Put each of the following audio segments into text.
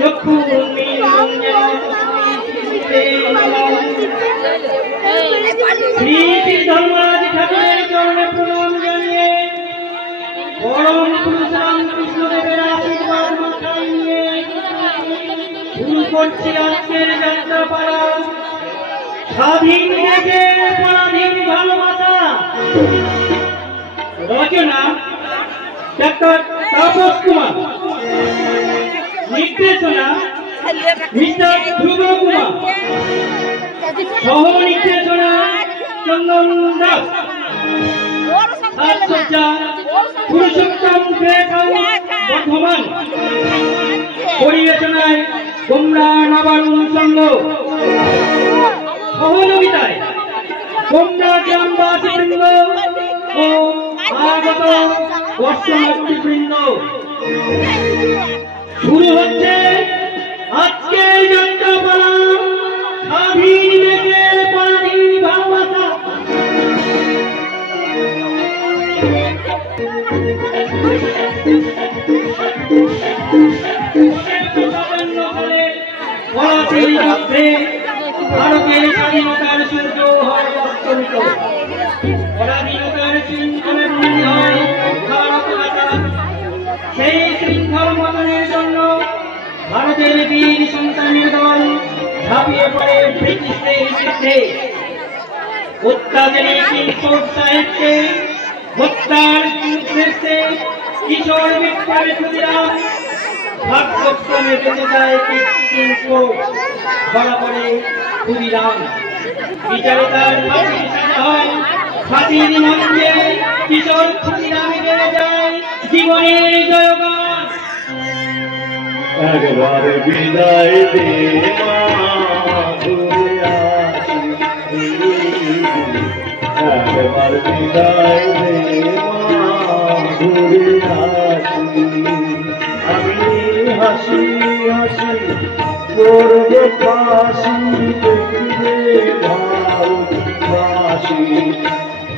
চক্ষু শ্রী শ্রী ধর্মরাজ ঠাকুরের চরণে প্রণাম জানিয়ে পরম পুরুষ রামকৃষ্ণদেবের আশীর্বাদ মাথায় নিয়ে শুরু করছি আজকের যাত্রাপালা। স্বাধীন দেশের পরাধীন ভালোবাসা। রচনা ডাক্তার তাপস কুমার, নির্দেশনা মিস্টার ধ্রুব কুমার, সহ নির্দেশনা চন্দন দাস, সাজসজ্জা পুরুষোত্তম বর্ধমান, পরিবেশনায় গোমরা নাবারুণ চন্দ্র, সহযোগিতায় গোমরা গ্রামবাসীবৃন্দ ও আগত দর্শনার্থীবৃন্দ। শুরু হচ্ছে আজকে যাত্রাপালা। স্বাধীন দেশের পরাধীন ভালোবাসা। ভারতের স্বাধীনতার সূর্য হয় অস্তমিত। পরাধীনতার শৃঙ্খলে বন্দী হয় ভারত মাতা। সেই শৃঙ্খল মতনের জন্য ভারতের বীর সন্তানের দল ঝাঁপিয়ে পড়ে ব্রিটিশদের বিরুদ্ধে। অত্যাচারী কিশোর সাহেবকে হত্যার উদ্দেশ্যে কিশোর বিপ্লবের ক্ষুদিরাম ভাগ্যক্রমে বেঁচে যায়। কিন্তু ধরা পড়ে ক্ষুদিরাম। বিচারে তার ফাঁসির সাজা হয়। ফাঁসির মঞ্চে কিশোর ক্ষুদিরামে বেড়ে যায় জীবনের জয়গান। একবার বিদায় দে মা, ঘুরে আসি। একবার বিদায় দে মা, ঘুরে আসি। আমি হাসি হাসি করব ফাঁসি, দেখবে ভারতবাসী।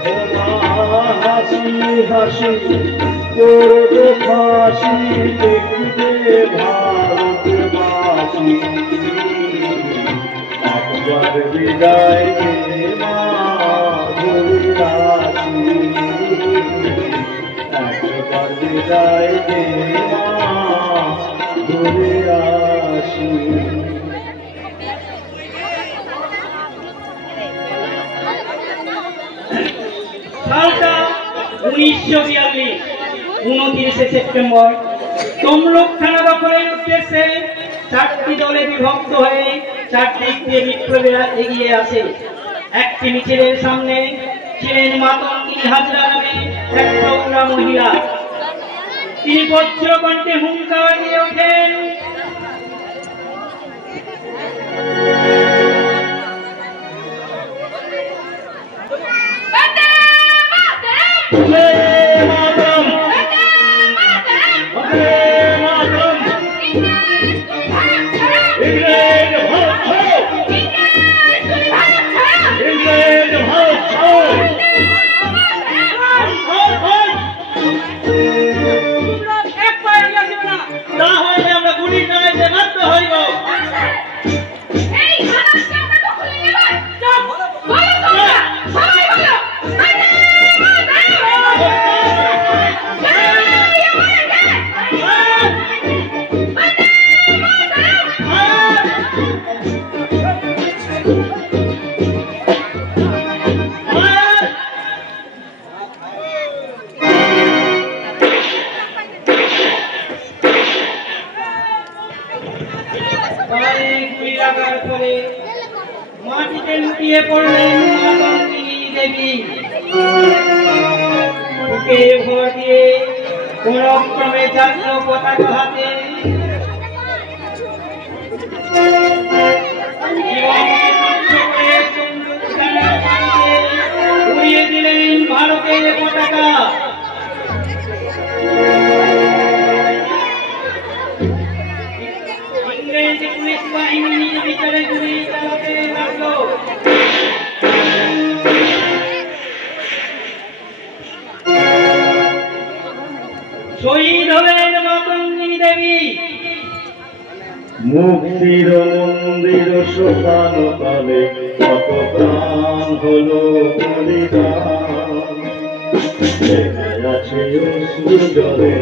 ও মা হাসি হাসি করব ফাঁসি, দেখবে ভারতবাসী। একবার বিদায় দে মা, ঘুরে আসি। একবার বিদায় দে মা, ঘুরে আসি। সালটা 1942, 29শে সেপ্টেম্বর। তমলুক থানা দখলের উদ্দেশ্যে চারটি দলে বিভক্ত হয়ে চারদিক দিয়ে বিপ্লবীরা এগিয়ে আসে। একটি মিছিলের সামনে ছিলেন মাতঙ্গিনী হাজরা নামে এক প্রৌঢ়া মহিলা। তিনি বজ্রকণ্ঠে হুঙ্কার দিয়ে ওঠেন, মাটিতে লুটিয়ে পড়লেন মাতঙ্গিনী দেবী। বুকে ভর দিয়ে কোনক্রমে জাতীয় পতাকা হাতে উড়িয়ে দিলেন ভারতের পতাকা। ইংরেজ পুলিশ বাহিনী নির্বিচারে গুলি চালাতে লাগলো। শহীদ হলেন মাতঙ্গিনী দেবী। মুক্তির মন্দির সোপান কালে কত প্রাণ হলো বলিদান আছে অশ্রু জলে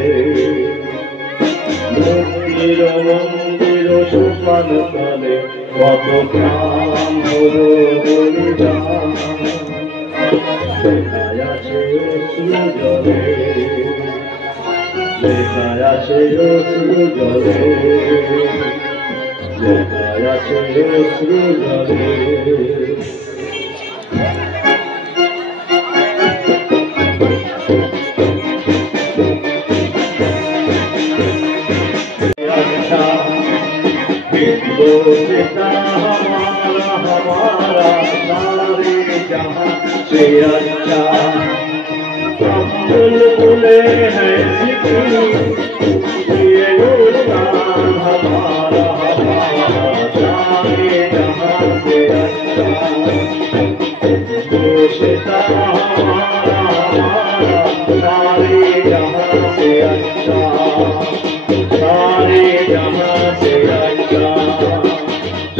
মুক্তির মন্দির সোপান কালে কত প্রাণ হলো বলিদান আছে অশ্রু জলে লেখায় আছে অশ্রু জলে লেখায় আছে অশ্রু জলে हमारा हमारा सारे जहां से अच्छा बुलबुले हैं ये गुलदान हमारा हमारा सारे जहां से अच्छा दोस्ता हमारा हमारा सारे जहां से अच्छा सारे जहां से अच्छा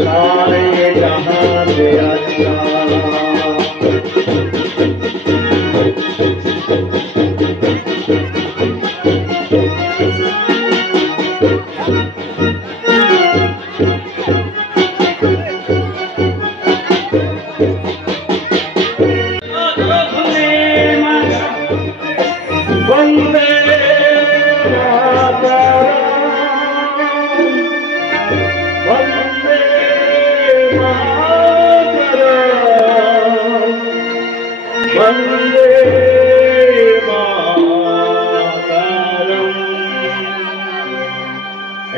सारे जहां से अच्छा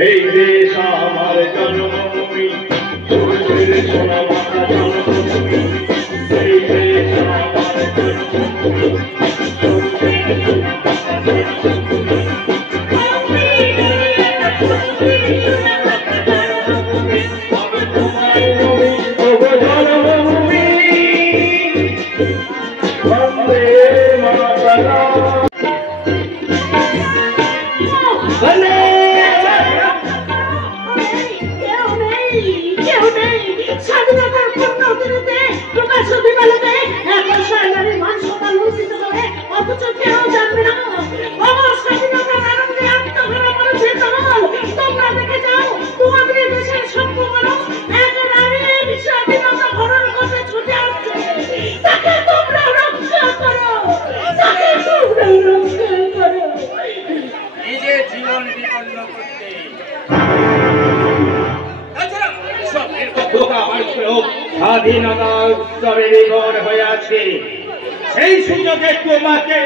এই দেশ আমার জন্মভূমি সোনা মাতা জন্মভূমি এই দেশ আমার জন্মভূমি বন্দে মাতরম স্বাধীনতার পূর্ণ বিরুদ্ধে প্রকাশ্য দিবালোকে এখন সরকারের মান সম্মান লুণ্ঠিত করে অথচ কেউ জানবে না আমার স্বাধীনতার আনন্দে আত্মহারা মানুষের দল তোমরা দেখে যাও তোমাদের দেশের সভ্য মানুষ এক নারীর স্বাধীনতা হরণ করতে ছুটে আসছে তাকে তোমরা রক্ষা করো তাকে তোমরা রক্ষা করো নিজের জীবন বিপন্ন করতে স্বাধীনতা উৎসবে বিভোর হয়ে আছে সেই সুযোগে তোমাকে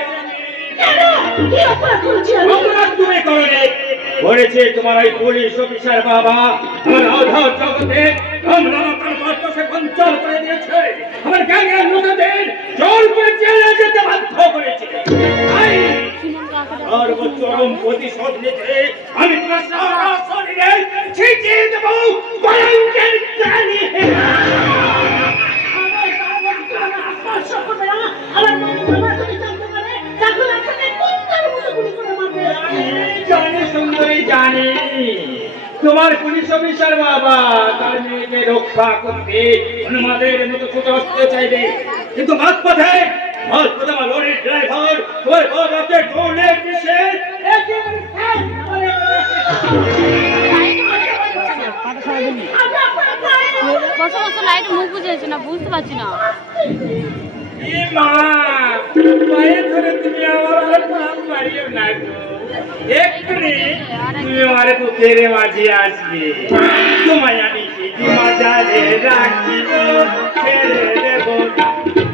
তুমি করলে করেছে তোমার ওই পুলিশ অফিসার বাবা আমার আধার জগতে অঞ্চল করে দিয়েছে আমার গ্যাংয়ের লোকেদের জোর করে জেলে যেতে বাধ্য করেছে সর্বচরম প্রতিশোধ নিতে আমি তোমার সারা শরীরে ছিটিয়ে দেবো ভয়ঙ্কর জ্ঞানী জানি সুন্দরী জানি তোমার পুলিশ অফিসার বাবা তার মেয়েকে রক্ষা করতে হনুমাদের মতো ছোট আসতে চাইবে কিন্তু মাঝপথে আমার লরির ড্রাইভার তোমার বাবাকে ঢোলে পিষে বসে বসে লাইট মুখ বুঝে যাচ্ছে না বুঝতে পারছি না মা পায়ে ধরে তুমি আমার নাম মারিও না এক্ষুনি তুমি আমার বুকের মাঝে আসবে তোমায় আমি সিটি মাজারে রাখিব ছেড়ে দেব না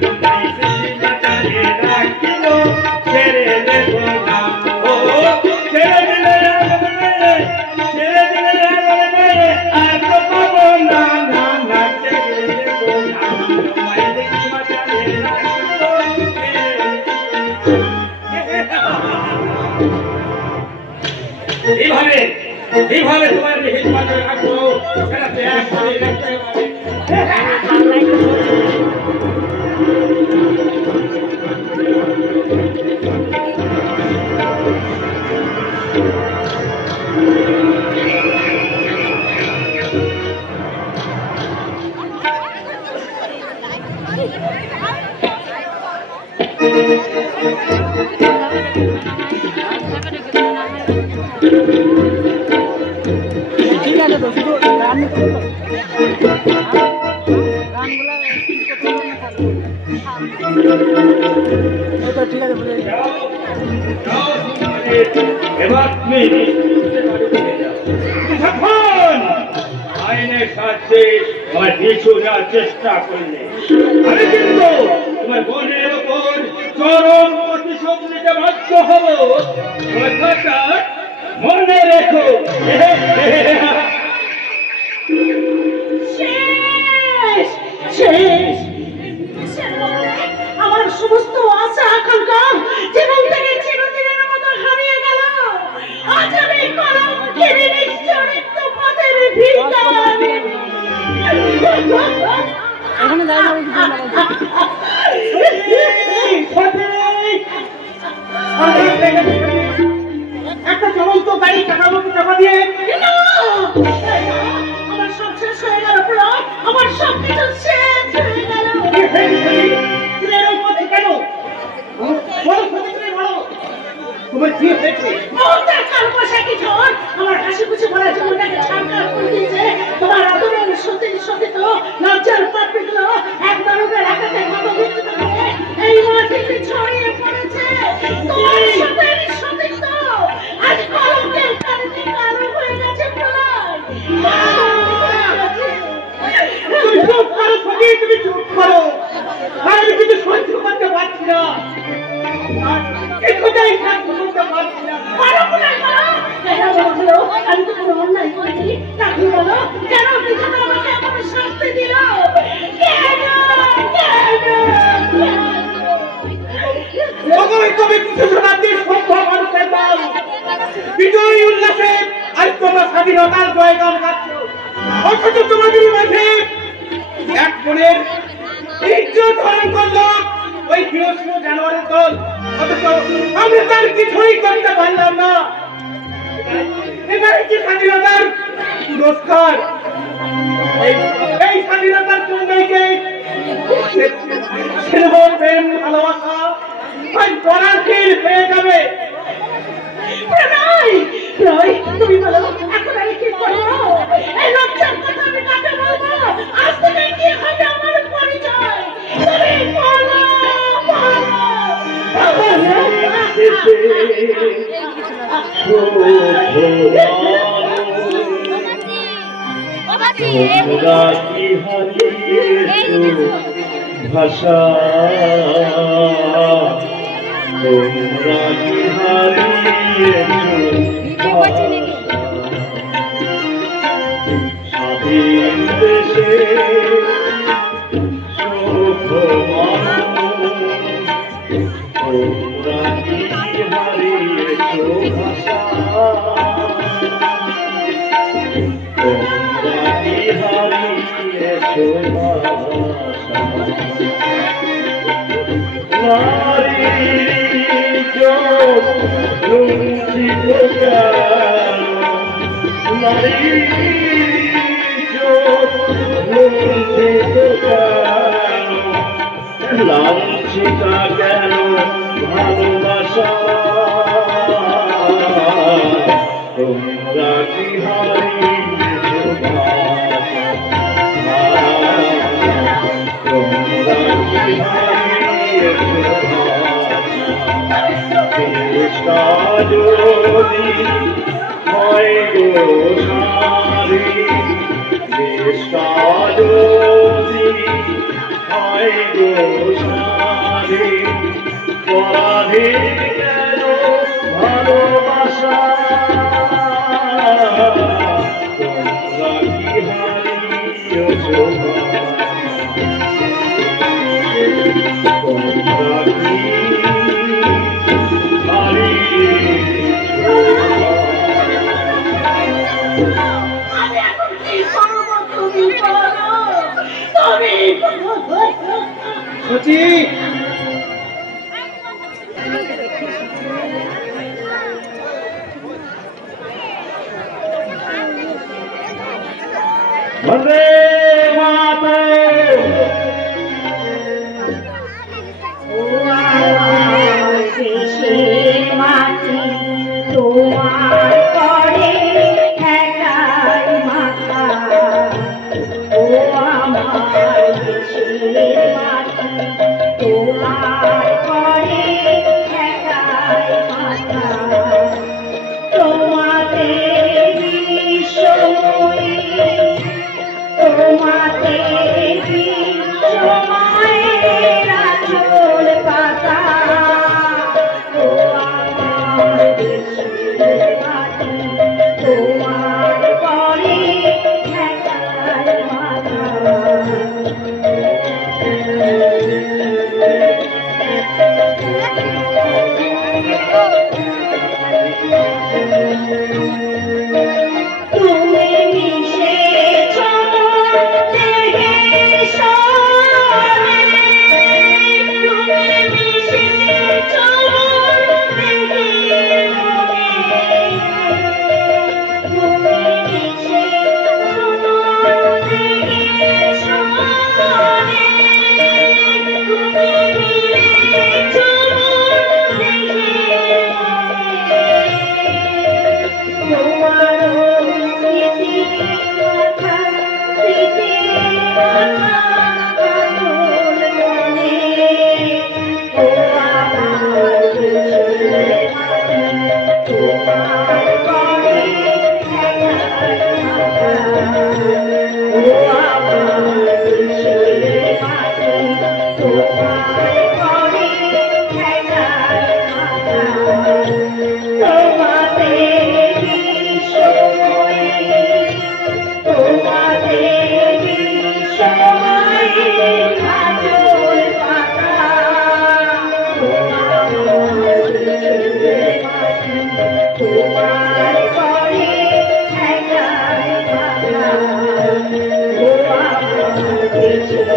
তোমায় সিটি মাজারে রাখিব ছেড়ে দেব না ও ছেড়ে দিলে আর তো পাবো না না না ছেড়ে দেব না তোমায় সিটি মাজারে রাখিব এইভাবে তোমার হিট মাঝে রাখবো সেটাতে একবারে রাখতে হবে এবার তুমি আইনের সাহায্যে তোমার পিছু নেওয়ার চেষ্টা করলে আমি কিন্তু তোমার বোনের ওপর চরম প্রতিশোধ নিতে বাধ্য হব। তোমার কথা মনে রেখো। আমার সমস্ত আশা আকাঙ্ক্ষা জীবন থেকে চিরদিনের মতো হারিয়ে গেল। আজ আমি কলঙ্কের নিশ্চরিত পথের ভিখারি। একটা চলন্ত গাড়ি চাপা দিয়ে আমার সব শেষ হয়ে গেল। আমার সব কিছু শেষ হয়ে গেল। কেন তোমার কি হয়েছে? আমার হাসি খুশি বলার জন্য তাকে ছাড়কার করে দিয়েছে। তোমার আদরের সতীত লজ্জার পাপড়িগুলো এক দরবের একাতে ক্ষতবিক্ষত হয়ে এই মাটিতে ছড়িয়ে পড়েছে। তোমার সতীর সতীত্ব আজ কলঙ্কের কারণে কালো হয়ে গেছে। তুমি চুপ করো সখী, তুমি চুপ করো। আমি কিছু সহ্য করতে পারছি না। আমি তো কোনো অন্যায় করিনি। তাকে বলো কেন বিধাতা আমাকে এমন শাস্তি দিল? তুমি কিছু শোনাতে সম্ভব মানুষের দল বিজয়ী উল্লাসে আজ তোমরা স্বাধীনতার জয়গান গাচ্ছ, অথচ তোমাদের মাঝে এক বোনের ইজ্জত হরণ করলো ওই হিরোশিম জানোয়ারের দল। অথচ আমি তার কিছুই করতে পারলাম না। এবারে কি স্বাধীনতার পুরস্কার? এই স্বাধীনতার জন্যকে প্রেম ভালোবাসা আজ পরাধীন হয়ে যাবে। তুমি বলো এখন আমি কি করবো? এই লজ্জার কথা আমি কাকে বলবো? আজ থেকে কি হবে আমার পরিচয়? তুমি বলো। ভাষা তোমরা কি স্বাধীন দেশে তোমরা কি হারিয়েছ ভাষা, তোমরা কি হারিয়েছ ভাষা। নারীর চোখ লুণ্ঠিত কেন, নারীর চোখ লুণ্ঠিত কেন, লাঞ্ছিতা কেন ভালোবাসা, তোমরা কি হারিয়েছ ভাষা, তোমরা কি হারিয়েছ ভাষা। যদি হয় গো নারী, দেশটা যদি হয় গো নারী, পরাধীন কেন ভালোবাসা, তোমরা কি হারিয়েছ তোমরা কি আমি এখন কি করবো? তুমি বলো। তুমি সচি বন্দে মাতরম। তোমার করে একাই মাথা নমস্কার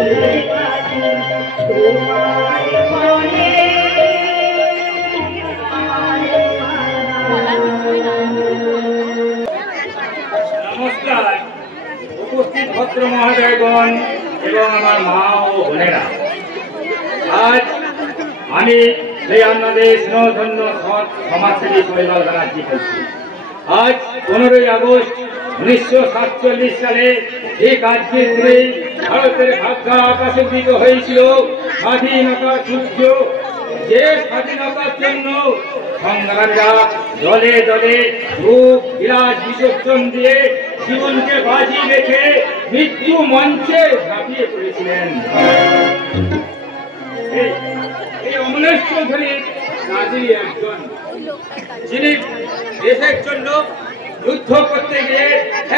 উপস্থিত ভদ্র মহোদয়গণ এবং আমার মা ও বোনেরা, আজ আমি সেই আপনাদের স্নেহধন্য সৎ সমাজসেবী শৈবাল ব্যানার্জি বলছি। আজ 15ই আগস্ট 1947 সালে ঠিক আজকের দিনে ভারতের ভাগ্যা আকাশোদ্দিত হয়েছিল স্বাধীনতার সূর্য। যে স্বাধীনতার জন্য সংগ্রামীরা দলে দলে রূপ বিলাস বিসর্জন দিয়ে জীবনকে বাজি রেখে মৃত্যু মঞ্চে ঝাঁপিয়ে পড়েছিলেন। এই অমলেশ চৌধুরী রাজি একজন, যিনি দেশের জন্য যুদ্ধ করতে গিয়ে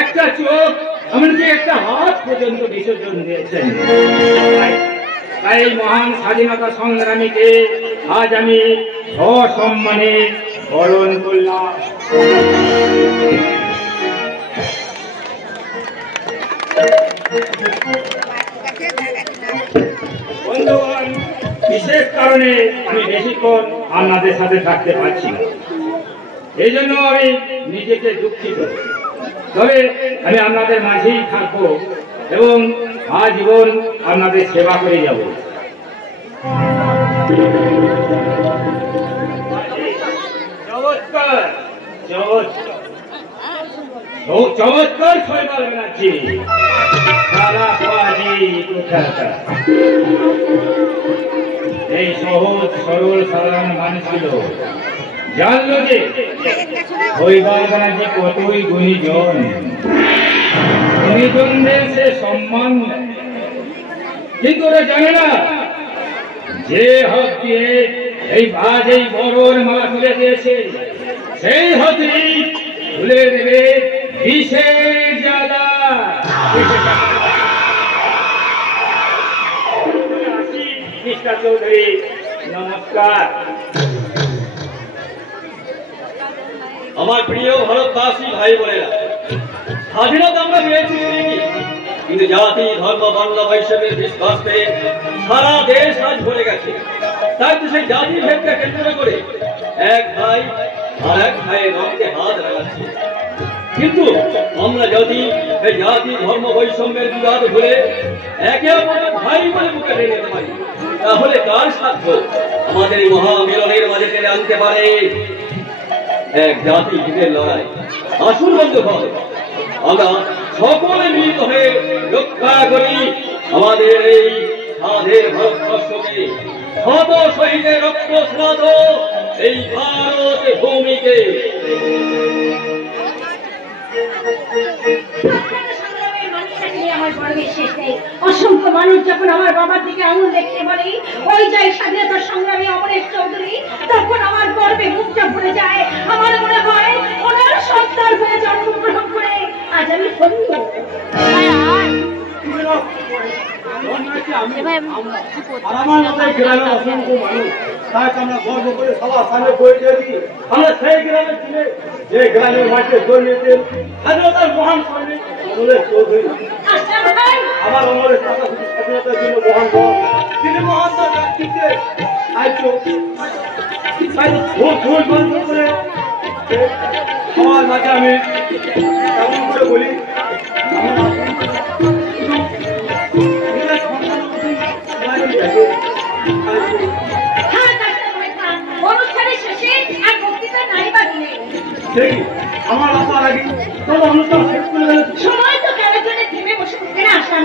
একটা চোখ এমনকি একটা হাত পর্যন্ত বিসর্জন দিয়েছেন। তাই মহান স্বাধীনতা সংগ্রামীকে আজ আমি সসম্মানে বরণ করলাম। বন্ধুগণ, বিশেষ কারণে আমি বেশিক্ষণ আপনাদের সাথে থাকতে পারছি না, এই জন্য আমি নিজেকে দুঃখিত। তবে আমি আপনাদের মাঝেই থাকবো এবং আজীবন আপনাদের সেবা করে যাব। চমৎকার চমৎকার শৈবাল ব্যানার্জি, এই সহজ সরল সাধারণ মানুষগুলো জানলো যে শৈবাল ব্যানার্জি কতই গুণীজন, গুণীজনদের সে সম্মান দেয়। কিন্তু ওরা জানে না যে হাত দিয়ে এই বড়র মালা তুলে দিয়েছে সেই হাতেই তুলে দেবে বিষের জ্বালা। কৃষ্ণা চৌধুরী, নমস্কার। আমার প্রিয় ভারতবাসী ভাই বোনেরা, স্বাধীনতা আমরা পেয়েছি ঠিকই, কিন্তু জাতি ধর্ম বর্ণ বৈষম্যের বিশ্বাসে সারা দেশ আজ ভরে গেছে। তাই তো সেই জাতি ভেদকে কেন্দ্র করে এক ভাই আর এক ভাইয়ের রক্তে হাত লাগাচ্ছে। কিন্তু আমরা যদি এই জাতি ধর্ম বৈষম্যের বিবাদ ভুলে একে অপরের ভাই বলে মুখে টেনে নিতে পারি, তাহলে কার সাধ্য আমাদের এই মহামিলনের মাঝে টেনে আনতে পারে এক জাতি হিতের লড়াই। আসুন বন্ধুগণ, আমরা সকলে মিলিত হয়ে রক্ষা করি আমাদের এই স্বাধীন ভারতবর্ষকে, শত শহীদের রক্ত স্নাত এই ভারত ভূমিকে। অসংখ্য মানুষ যখন আমার বাবার দিকে আঙুল দেখতে বলে ওই যায় স্বাধীনতা সংগ্রামী অমরেশ চৌধুরী, তখন আমার গর্বে মুখটা ভরে যায়। আমার মনে হয় ওনার সন্তান হয়ে জন্মগ্রহণ করে আজ আমি ধন্য। আমার মতো গ্রামের অসংখ্য মানুষ, তাই আমরা গর্ব করে সবার সামনে পরিচয় দিই। আমরা সেই গ্রামের ছেলে যে গ্রামের মাঠে জন্মেছেন স্বাধীনতার মহান সৈনিক অমরেশ চৌধুরী। আমার অমরেশ টাকা স্বাধীনতার জন্য মহান হন, তিনি মহান ব্যক্তিত্বে করে সবার মাঝে আমি এমন করে বলি, অনুষ্ঠানের শেষে আর বক্তৃতা নাই বা নেই। আমার আশা লাগে তবে অনুষ্ঠান শেষ করে গেলে সময় তো কারোর জন্য থেমে বসে থাকতে না আসলাম।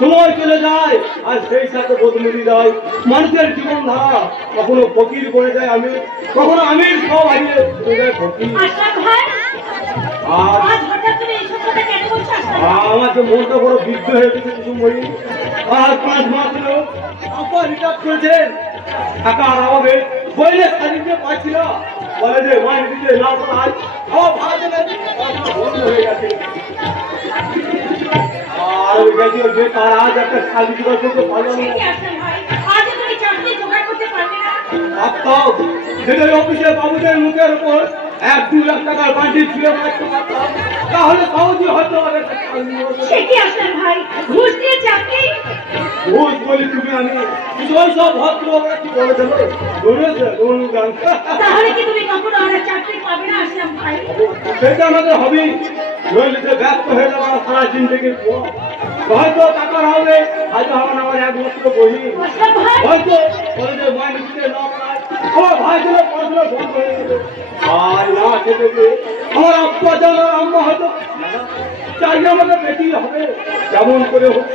সময় চলে যায় আর সেই সাথে বদলে যায় মানুষের জীবন ধারা। কখনো ফকির বনে যায় আমি, কখনো আমি সব হারিয়ে ফকির। আমার যে মনটা বড় বিদ্ধ হয়ে গেছে কুসুময়ী। আর 5 মাস হলো আপা রিটার্ন করেছেন, টাকার অভাবে বইলে সাজিতে পাচ্ছিল, বলে যে মায়ের দিকে না আজ খাওয়া ভাড়া দেবেন বন্ধ হয়ে গেছে। আর ওই গেছে যে তার আজ একটা সাজি জোগাড় করতে পারলো না। আপনাও যেটা অফিসে বাবুদের মুখের উপর 1-2 লাখ টাকার বান্ডিল ছুঁড়ে মারতে পারতাম, তাহলে সহজে হয়তো হবে। সে কি আসলে ভাই ঘুষ দিয়েছে আপনি? ঘুষ বলি তুমি আমি ওই সব ভদ্র কি বলে দেবো অনুদান। তাহলে কি তুমি কখনো আর চাকরি পাবে না আসলাম ভাই? সেটা আমাদের হবে, নইলে ব্যস্ত হয়ে যাবো সারা জিন্দগির পর। হয়তো টাকার হবে, হয়তো হবে না আমার 1 বছর বলি, আসলাম ভাই হয়তো কলেজে মাইনে দিতে না পায়, আমার ভাই ছিল পড়াশোনা বন্ধ হয়ে যাবে। আর না খেতে আমার আব্বা জানার আম্মা হয়তো চাইলে আমাদের বেটি হবে, যেমন করে হোক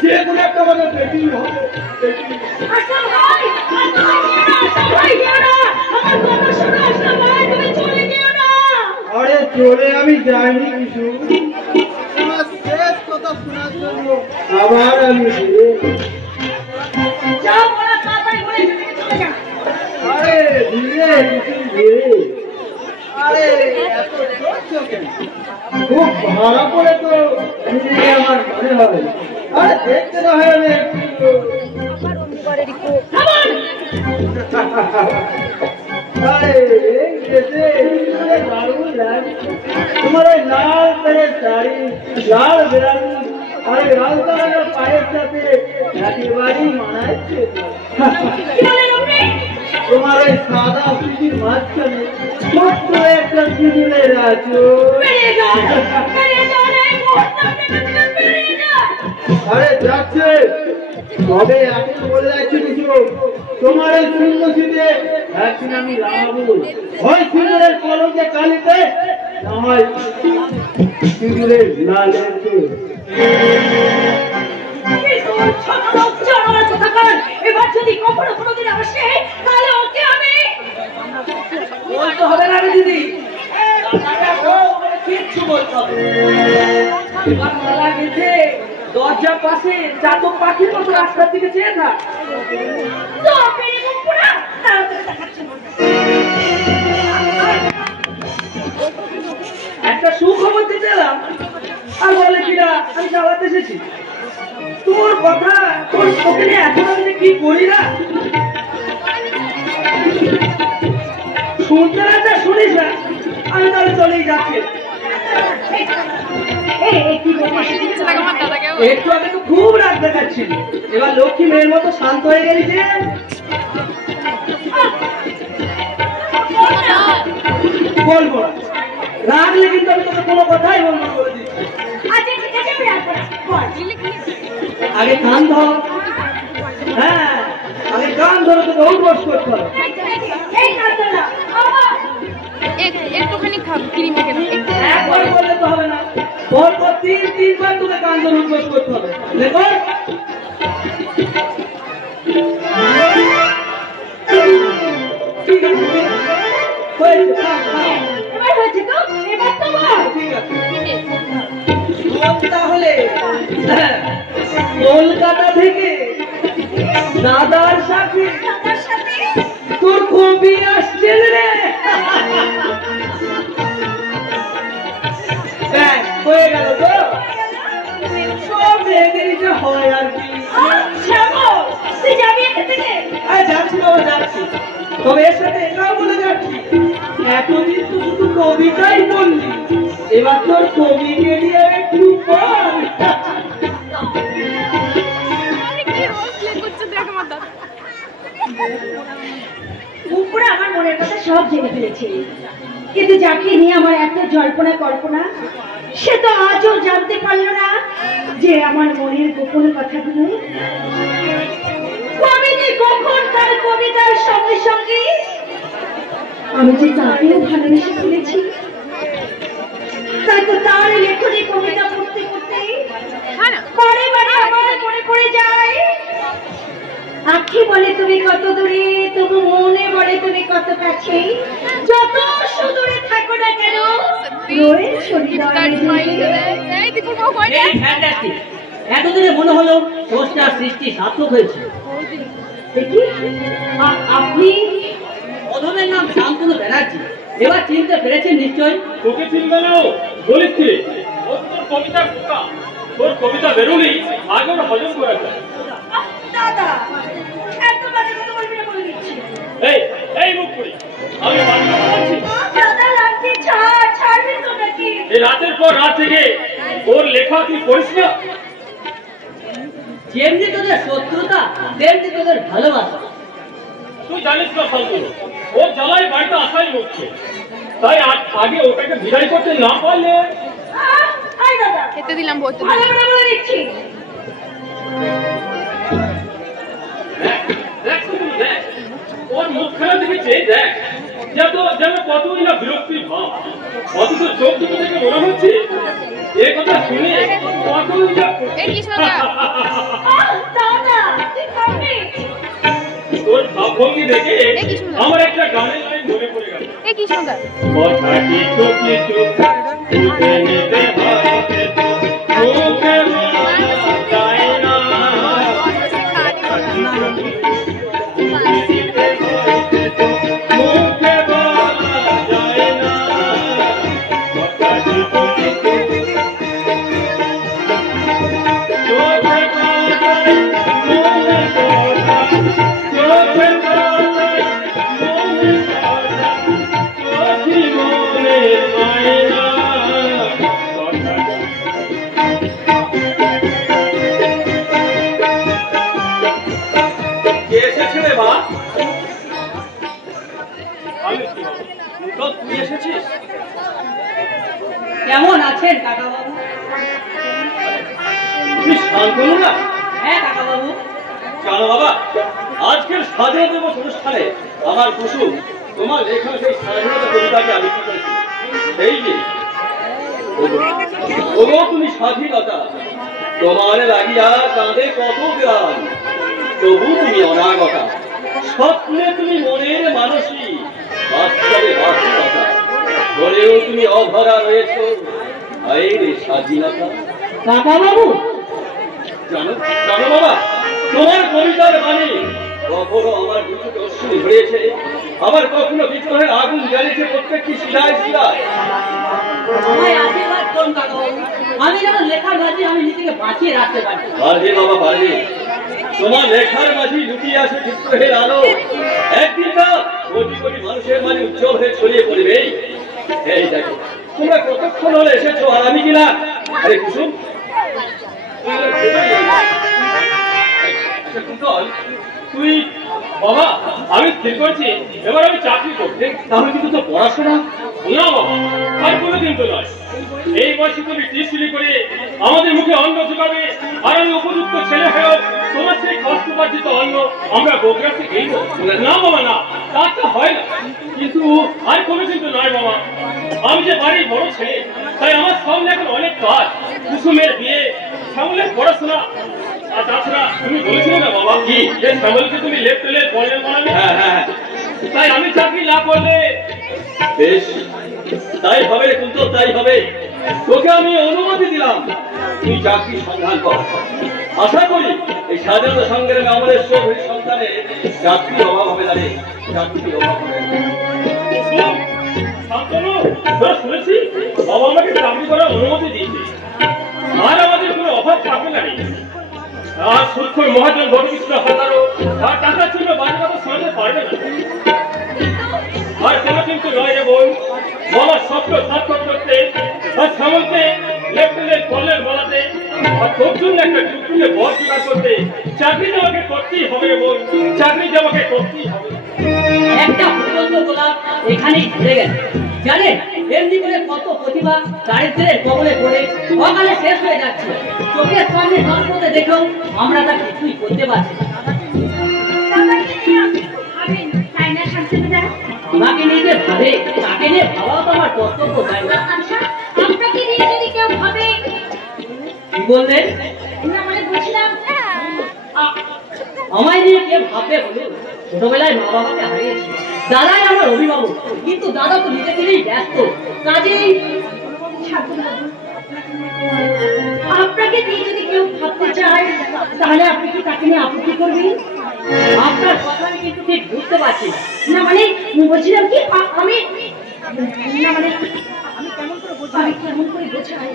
যে কোনো একটা আমাদের বেটি হবে। আসলাম ভাই আসলাম ভাই যেও না, আমার কথা শোনো আসলাম ভাই, তুমি চলে যেও না। আরে চলে আমি যাইনি কিছু, তোমার শেষ কথা শোনার জন্য আবার আমি যাও বলা তাড়াতাড়ি বলে চলে যাও। আরে ধীরে ধীরে, আরে এত চলছো কেন? খুব ভালো করে তো নিজে আমার মনে হবে। আরে দেখতে না হয় আমি একটু আরে এই যেতে দারুণ লাগছে তোমার ওই লাল পেরের শাড়ি, লাল বেড়ালি, আরে লাল কালারের পায়ের সাথে একেবারে মানাচ্ছে। কি বলেন আপনি? তোমার ওই সাদা পিঠির মাঝখানে ছোট্ট একটা সিঁদুরের আছো। বেরিয়ে যাও রে, মুহূর্তে আপনি বেরিয়ে যাও। আরে যাচ্ছে তবে এখন বলে যাচ্ছি কিছু, তোমার ওই শূন্য সিটে একদিন আমি লাগাবো, ওই সিঁদুরের কলমে কালিতে না হয় সিঁদুরের লাল এবার যদি কখনো কোনোদিন আসে তাহলে ওকে আমি বলতে হবে না রে দিদি, কিচ্ছু বলতে হবে মালা গেছে দরজার পাশে চাতক পাখির মতো রাস্তার দিকে চেয়ে থাক। তো পেরে মুখপুরা তাড়াতাড়ি দেখাচ্ছি। একটা সুখবর দিতে এলাম আর বলে কিনা আমি চালাতে এসেছি। তোর কথা তোর চোখে এখন আমি কি করি না, শুনতে না শুনিস না, আমি তাহলে চলেই যাচ্ছি। একটু আগে তো খুব রাগ দেখাচ্ছিল, এবার লক্ষ্মী মেয়ের মতো শান্ত হয়ে গেলি যে। বলবো না, রাগলে কিন্তু আমি তোকে কোনো কথাই বলবো না করে দিচ্ছি। আচ্ছা ঠিক আছে আমি রাখবো না। বল। আগে কান ধর, হ্যাঁ আগে কান ধরে তোকে উঠবস করতে হবে। এই কাজটা না আবার একটুখানি ক্রিম একবার বললে তো হবে না, পরপর 3-3বার তোকে কান ধরে উঠবস করতে হবে। দেখো ঠিক আছে হয়েছে, এবার হয়েছে তো, এবার তো বল। ঠিক আছে তাহলে কলকাতা থেকে দাদার সাথে তার সাথে তোর কবি আসছেন রে। হয়ে গেল তো, সব মেয়েদেরই যে হয় আর কি। শ্যামল তুই যাবি এখান থেকে? যাচ্ছি বাবা যাচ্ছি, তবে এর সাথে এটাও বলে যাচ্ছি এতদিন তো শুধু কবিতাই বললি, এবার তোর কবিকে নিয়ে একটু বল। মুখপুরা আমার মনের কথা সব জেনে ফেলেছে, কিন্তু যাকে নিয়ে আমার এত জল্পনা কল্পনা সে তো আজও জানতে পারলো না যে আমার মনের গোপন কথাগুলো। কবিতা কখন তার কবিতার সঙ্গে সঙ্গে আমি যে তাকেও ভালোবেসে ফেলেছি, তাই তো তার লেখনী কবিতা পড়তে পড়তে বারে বারে আমার মনে পড়ে যায়। আখি বলে তুমি কত দূরে, তবু মনে বলে তুমি কত কাছে, যত সুদূরে থাকো না কেন রয়েছো হৃদয়ে। এতদিনে মনে হলো স্রষ্টার সৃষ্টি সার্থক হয়েছে। দেখি আপনি অধমের নাম শান্তনু ব্যানার্জি, এবার চিনতে পেরেছেন নিশ্চয়। তোকে চিনবে না বলিস কি রে? ও তোর কবিতার পোকা, তোর কবিতা বেরোলেই আগে ওর হজম করে ফেলে। দাদা এত বাজে কথা বলবি না বলে দিচ্ছি। এই এই মুখ করি আমি বাড়ি বলছি। দাদা লাগছে পারবি তো নাকি? এই রাতের পর রাত থেকে ওর লেখা তুই পড়িস না? যেমনি তোদের শত্রুতা তেমনি তোদের ভালোবাসা। তুই জানিস না শান্তনু, ওর জ্বালায় বাড়িতে আসাই হচ্ছে, তাই আগে ওটাকে বিদায় করতে না পারলে। আই দাদা খেতে দিলাম বলতে ভালো করে বলে দিচ্ছি। দেখ শুধু দেখ, ওর মুখখানা দিকে চেয়ে দেখ, যেন কতই না বিরক্তির ভাব। অথচ চোখ দুটো থেকে মনে হচ্ছে এ কথা শুনে কতই না। দাদা তুই খাবি? তোর ভাবভঙ্গি দেখে আমার একটা গানের লাইন মনে পড়ে গেল। এ কি সুন্দর কথা কিছু কিছু বুঝে নিতে হবে তো, মুখে বলা যায় না। মুখে বলা যায় না। কথা কিছু কিছু চোখে কথায় মনে কথা, চোখে কথায় মনে কথা, চোখে মনে হয় না। কে এসেছে রে মা? তুই এসেছিস? কেমন আছেন কাকা বাবু? তুই শান্তনু না? হ্যাঁ কাকা বাবু। জানো বাবা, আজকের স্বাধীনতা দিবস অনুষ্ঠানে আমার কুসুম তোমার লেখা সেই স্বাধীনতা কবিতাকে আবিষ্কার করেছিল। সেই যে ওগো তুমি স্বাধীনতা, তোমার লাগিয়া কাঁধে কত গ্রাম, তবু তুমি অনাগতা, স্বপ্নে তুমি মনের মানসী, বাস্তবে বাস্তবতা, বলেও তুমি অভরা রয়েছ, হায় রে স্বাধীনতা। কাকা বাবু জানো জানো বাবা, তোমার কবিতার বাণী কখনো আমার দুটো অশ্রু ধরেছে, আবার কখনো বিদ্রোহের আগুন জ্বালিয়েছে প্রত্যেকটি শিলায় শিলায়। আমায় আশীর্বাদ করুন কাকা বাবু, আমি যেন লেখার মাঝে আমি নিজেকে বাঁচিয়ে রাখতে পারি। পারবে বাবা পারবে, তোমার লেখার মাঝে লুকিয়ে আসে বিদ্রোহের আলো, একদিন তা কোটি কোটি মানুষের মাঝে উজ্জ্বল হয়ে ছড়িয়ে পড়বে। এই দেখো তোমরা কতক্ষণ হলে এসেছো আর আমি কিনা। আরে কুসুম তুই বাবা, আমি স্থির করছি এবার আমি চাকরি করতে। তাহলে কিন্তু তো পড়াশোনা। না বাবা, আর কোনোদিন তো নয়। এই বয়সে তুমি টিউশনি করে আমাদের মুখে অন্ন জোগাবে, আর আমি উপযুক্ত ছেলে হয়েও তোমার সেই কষ্টবার্জিত অন্ন আমরা গোগ্রাসে খেয়ে না বাবা, না তার তো হয় না। কিন্তু আর কোনো কিন্তু নয় বাবা, আমি যে বাড়ির বড় ছেলে, তাই আমার সামনে এখন অনেক কাজ। কুসুমের বিয়ে, শ্যামলের পড়াশোনা, আর তাছাড়া তুমি বলেছিলে না বাবা কি যে শ্যামলকে তুমি লেফট লেফট কর্নেল বানাবে। হ্যাঁ, তাই আমি চাকরি না করলে। বেশ, তাই হবে কিন্তু তাই হবে। তোকে আমি অনুমতি দিলাম, তুই চাকরি সন্ধান কর। আশা করি এই স্বাধীনতা সংগ্রামে আমাদের সৌভির সন্তানের চাকরির অভাব হবে না রে, চাকরির অভাব হবে না। শান্তনু, তোরা শুনেছি বাবা আমাকে চাকরি করার অনুমতি দিয়েছে, আর আমাদের কোনো অভাব থাকবে না রে। আর সূক্ষ্ম মহাজন বটকৃষ্ণ হাজারো আর টাকার জন্য বাড়ির কথা শোনাতে পারবে না। আর কোনো কিন্তু নয় রে বোন, বাবার স্বপ্ন সার্থক করতে আর শ্যামলকে লেফটেন্যান্ট কর্নেল বলাতে আর তোর জন্য একটা টুকটুকে বস জোগাড় করতে চাকরি আমাকে করতেই হবে রে বোন, চাকরি আমাকে করতেই হবে। একটা ফুটন্ত গোলাপ এখানেই ঘুরে গেছে। জানেন এমনি করে কত প্রতিভা দারিদ্রের কবলে পড়ে অকালে শেষ হয়ে যাচ্ছে। চোখের সামনে নষ্ট দেখেও আমরা তা কিছুই করতে পারছি না। আমাকে নিয়ে যে ভাবে তাকে নিয়ে ভাবাও তো আমার কর্তব্য, তাই না? আচ্ছা, আপনাকে নিয়ে যদি কেউ ভাবে? কি বললেন? না মানে বুঝলাম আমায় নিয়ে কে ভাববে বলুন? ছোটবেলায় মা বাবাকে হারিয়েছি, দাদাই আমার অভিভাবক, কিন্তু দাদা তো নিজে থেকেই ব্যস্ত, কাজেই আপনাকে নিয়ে যদি কেউ ভাবতে চায় তাহলে আপনি কি তাকে নিয়ে আপত্তি করবেন? আপনার কথা আমি কিন্তু ঠিক বুঝতে পারছি না। না মানে বলছিলাম কি আমি না মানে আমি কেমন করে বোঝাই?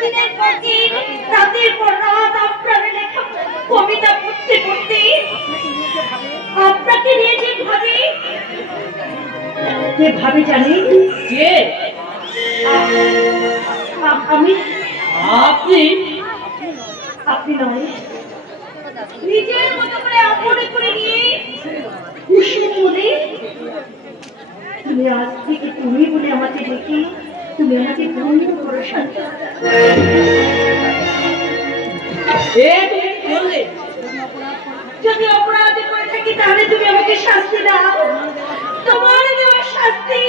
দিনের পর দিন রাতের পর রাত আপনার লেখা কবিতা পড়তে পড়তে আপনাকে নিয়ে যে ভাবে জানি কে? আমি আপনি আপনি নয়, নিজের মতো করে আপনে করে নিয়ে কুসুম বলে তুমি আজ থেকে তুমি বলে আমাকে দেখি, তুমি আমাকে বন্ধু করো শান্তি। যদি অপরাধ করে থাকি তাহলে তুমি আমাকে শাস্তি দাও। তোমার দেওয়া শাস্তি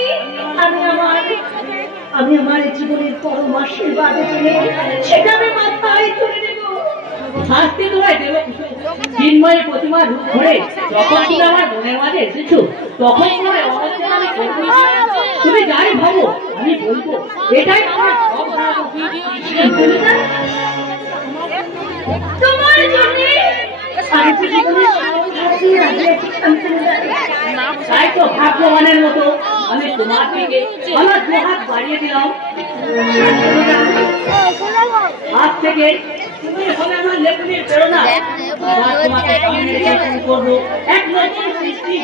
আমি আমার জীবনের পরম আশীর্বাদে জেনে সেটা আমি মাথায় তুলে দেব। শাস্তি তোমায় দেব। চিন্ময়ের প্রতিমা রূপ ধরে যখন তুমি আমার মনের মাঝে এসেছো তখন তোমার অবস্থান আমি করবো। তুমি যাই ভাবো আমি বলবো, এটাই আমার সব ভাবো। তোমার জন্য আমি জীবনের সর্বশক্তি রাখিয়েছি শান্তিদায়ী। তাই তো ভাগ্যবানের মতো আমি তোমার দিকে আমার দু হাত বাড়িয়ে দিলাম। আজ থেকে তুমি হবে আমার লেখনের প্রেরণা। তোমাকে সামনে রেখে শুরু করবো এক নতুন সৃষ্টি।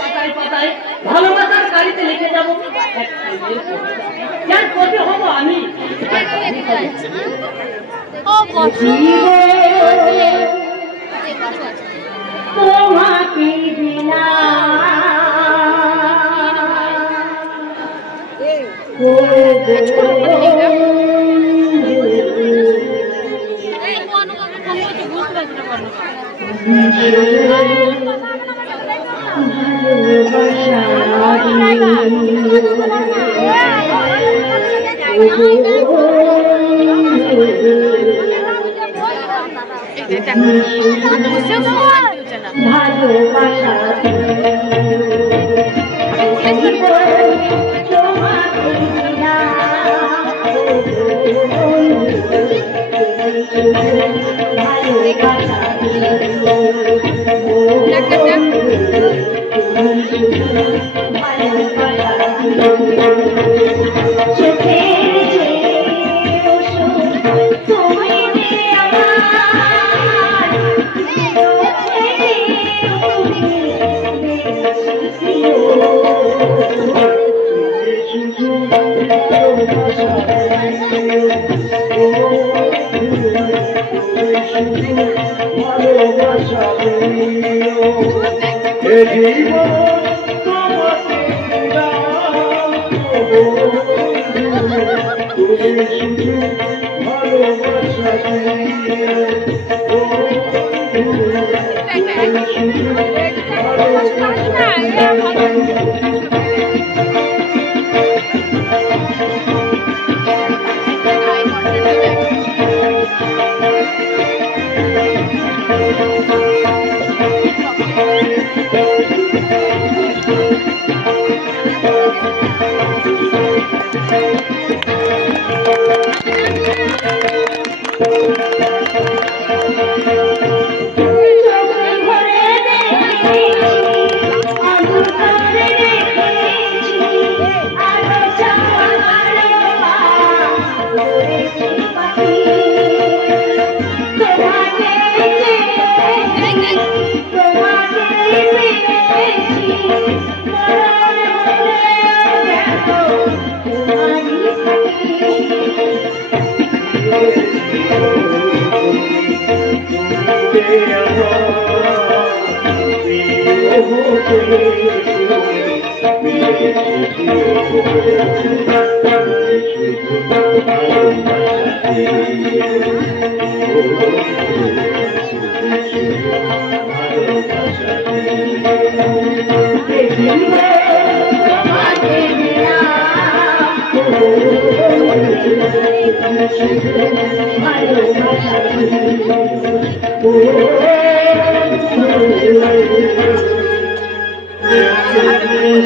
পাতায় পাতায় ভালোবাসার গাড়িতে লিখে যাবো এক প্রেমের কবিতা। যার কবি হবো আমি। তোমাকে বিনা ভালোবাসা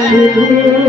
Thank you.